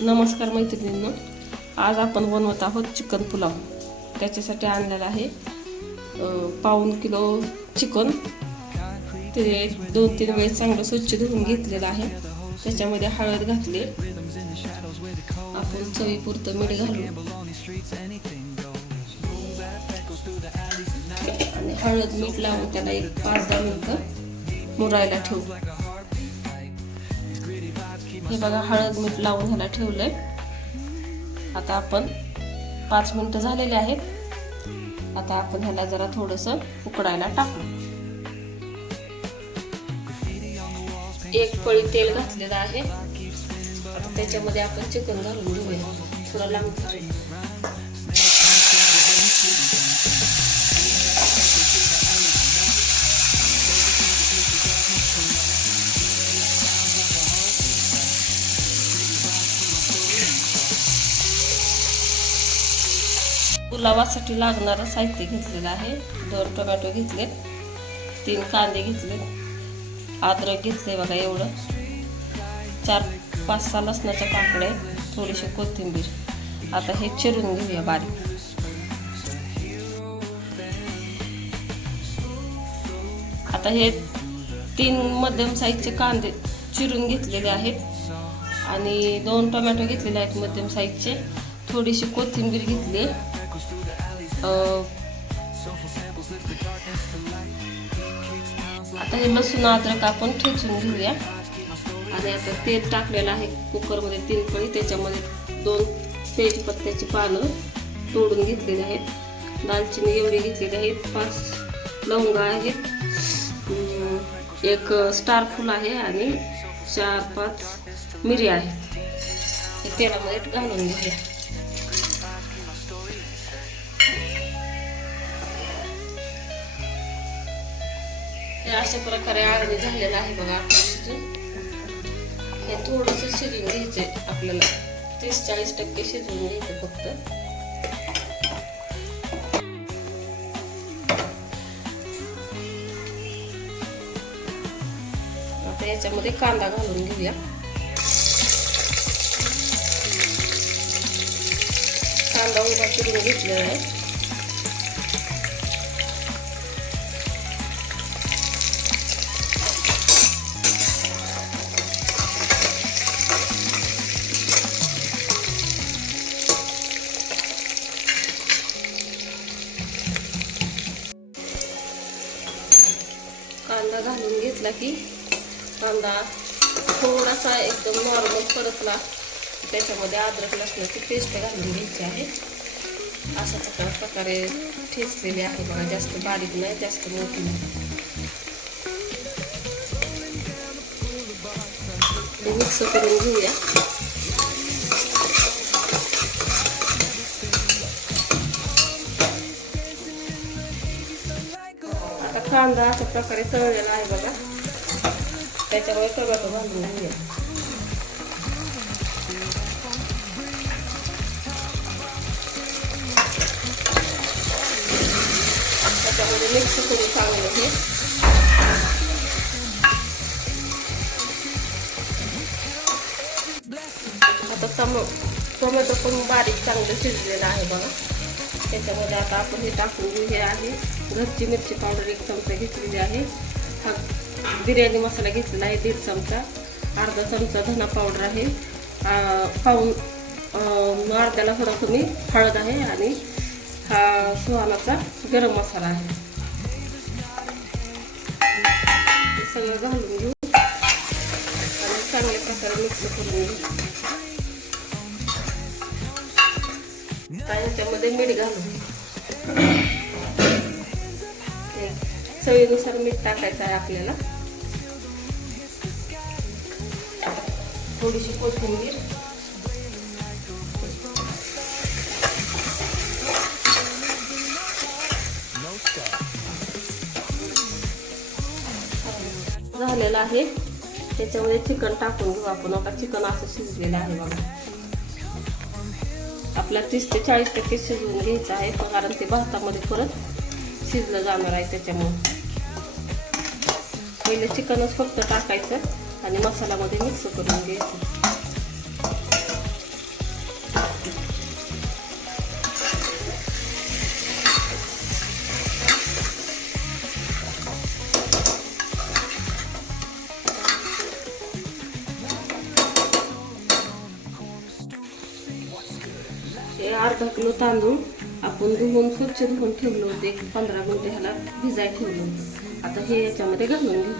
नमस्कार मैत्रिणींनो, आज आपण बनवत आहोत चिकन पुलाव। त्याच्यासाठी आणलेला आहे पाऊण किलो चिकन। ते 2-3 वेळेस चांगलं स्वच्छ धुवून घेतलेलं आहे। त्याच्यामध्ये हळद घातली, आपण चवीपुरतं मीठ घालू आणि हळद मीठ लावून त्याला 5-10 मिनिटं मुरायला ठेवू। हे बघा, हळद मीठ लावून ह्याला ठेवलंय। आता आपण 5 मिनिटं झालेले आहेत। आता आपण ह्याला जरा थोडंसं उकडायला टाकू। 1 पळी तेल घातलेलं आहे। आता त्याच्यामध्ये आपण चिकन घालून घेऊया। थोडं लांब पुलावासाठी लागणारं साहित्य घेतलेलं आहे। 2 टोमॅटो घेतले, 3 कांदे घेतले, अद्रक घेतले बघा एवढं, 4-5-6 लसणाच्या पाकळ्या, थोडीशी कोथिंबीर। आता हे चिरून घेऊया बारीक। आता हे 3 मध्यम साईजचे कांदे चिरून घेतलेले आहेत आणि 2 टोमॅटो घेतलेले आहेत मध्यम साईजचे, थोडीशी कोथिंबीर घेतली। आता हे लसूण अद्रक आपण ठेचून घेऊया आणि आता तेल टाकलेलं आहे कुकरमध्ये 3 पळी। त्याच्यामध्ये 2 तेजपत्त्याची पानं तोडून घेतलेली आहेत, दालचिनी एवढी घेतलेली आहे, 5 लवंगा आहेत, 1 स्टार फूल आहे आणि 4-5 मिरी आहेत। हे तेलामध्ये घालून घेऊया। अशा प्रकारे आळणी झालेलं आहे बघा आपलं शिजून। हे थोडंसं शिजून घ्यायचंय आपल्याला, 30-40% शिजवून घ्यायचं फक्त। आता याच्यामध्ये कांदा घालून घेऊया। कांदा उभा चिरून घेतलेला आहे। कांदा घालून घेतला की कांदा थोडासा एकदम नॉर्मल परतला, त्याच्यामध्ये अद्रक लसणाची पेस्ट घालून घ्यायची आहे। अशा प्रकारे ठेचलेली आहे बघा, जास्त बारीक नाही, जास्त मोठी नाही। मिक्स करून घेऊया। कांदा अशा प्रकारे तळलेला आहे बघा, त्याच्यामुळे टोमॅटो घालून घेऊया। त्याच्यामध्ये मिक्स करून चांगलं हे। आता टोमॅटो पण बारीक चांगलं शिजलेलं आहे बघा। त्याच्यामध्ये आता आपण हे टाकून घेऊ। हे आहे घरची मिरची पावडर 1 चमचा घेतलेली आहे, हा बिर्याणी मसाला घेतलेला आहे 1.5 चमचा, अर्धा चमचा धना पावडर आहे, अर्ध्याला थोडा कमी हळद आहे आणि हा सुहानाचा गरम मसाला आहे। हे सगळं घालून घेऊ आणि चांगल्या प्रकारे मिक्स करून घेऊ। त्याच्यामध्ये मीठ घालू, चवीनुसार मीठ टाकायचं आहे आपल्याला, थोडीशी कोथिंबीर, झालेलं आहे। त्याच्यामध्ये चिकन टाकून घेऊ आपण। आता चिकन असं शिजलेलं आहे बघा, आपला 30 ते 40% शिजवून घ्यायचं आहे, कारण ते भातामध्ये परत शिजलं जाणार आहे। त्याच्यामुळे पहिले चिकनच फक्त टाकायचं आणि मसाल्यामध्ये मिक्स करून घ्यायचं। अर्धा किलो तांदूळ आपण धुवून स्वच्छ धुवून ठेवलं होतं, एक 15 मिनिटं ह्याला भिजाय ठेवलं होतं. आता हे याच्यामध्ये घालून घेऊ.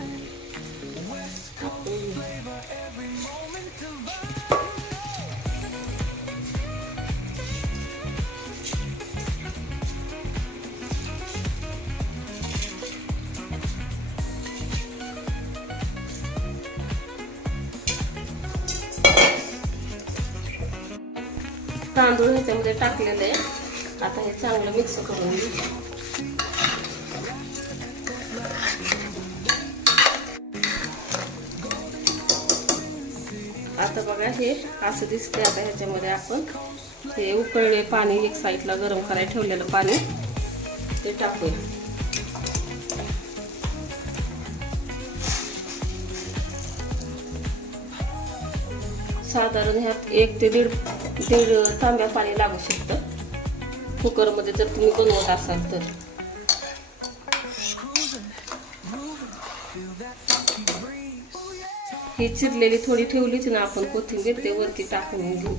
तांदूळ ह्याच्यामध्ये टाकलेलं आहे. आता हे चांगलं मिक्स करून घेऊ. आता बघा हे असं दिसते. आता ह्याच्यामध्ये आपण हे उकळले पाणी एक साईडला गरम करायला ठेवलेलं पाणी ते टाकूया. साधारण ह्यात 1 ते दीड तांब्या पाणी लागू शकतं कुकरमध्ये जर तुम्ही बनवत असाल तर. ही चिरलेली थोडी ठेवलीच ना आपण कोथिंबीर, ते वरती टाकून घेऊ.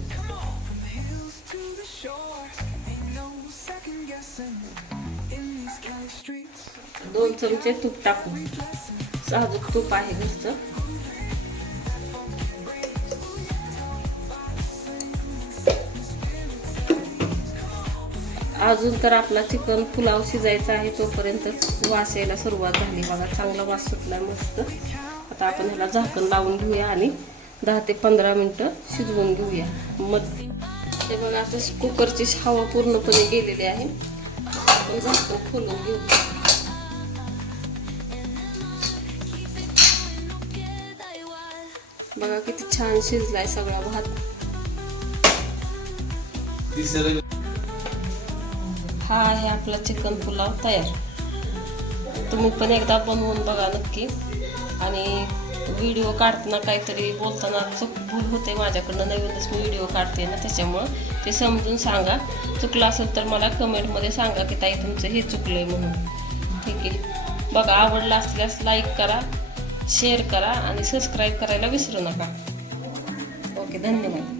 दोन चमचे तूप टाकू. साजूक तूप आहे घरचं. अजून तर आपला चिकन पुलाव शिजायचा आहे, तोपर्यंत वास यायला सुरुवात झाली बघा. चांगला वास सुटला मस्त. आता आपण ह्याला झाकण लावून घेऊया आणि 10 ते 15 मिनिटं शिजवून घेऊया. मग हे बघा असं कुकरची हवा पूर्णपणे गेलेली आहे. आपण झाकण खोलून घेऊ. बघा किती छान शिजलाय सगळा भात. हा आहे आपला चिकन पुलाव तयार. तुम्ही पण एकदा बनवून बघा नक्की. आणि व्हिडिओ काढताना काहीतरी बोलताना भूल होते माझ्याकडनं. नवीनच मी व्हिडिओ काढते ना, त्याच्यामुळं ते समजून सांगा. चुकलं असेल तर मला कमेंटमध्ये सांगा की ताई तुमचं हे चुकलंय म्हणून. ठीक आहे. बघा आवडलं असल्यास लाईक करा, शेअर करा आणि सबस्क्राईब करायला विसरू नका. ओके, धन्यवाद.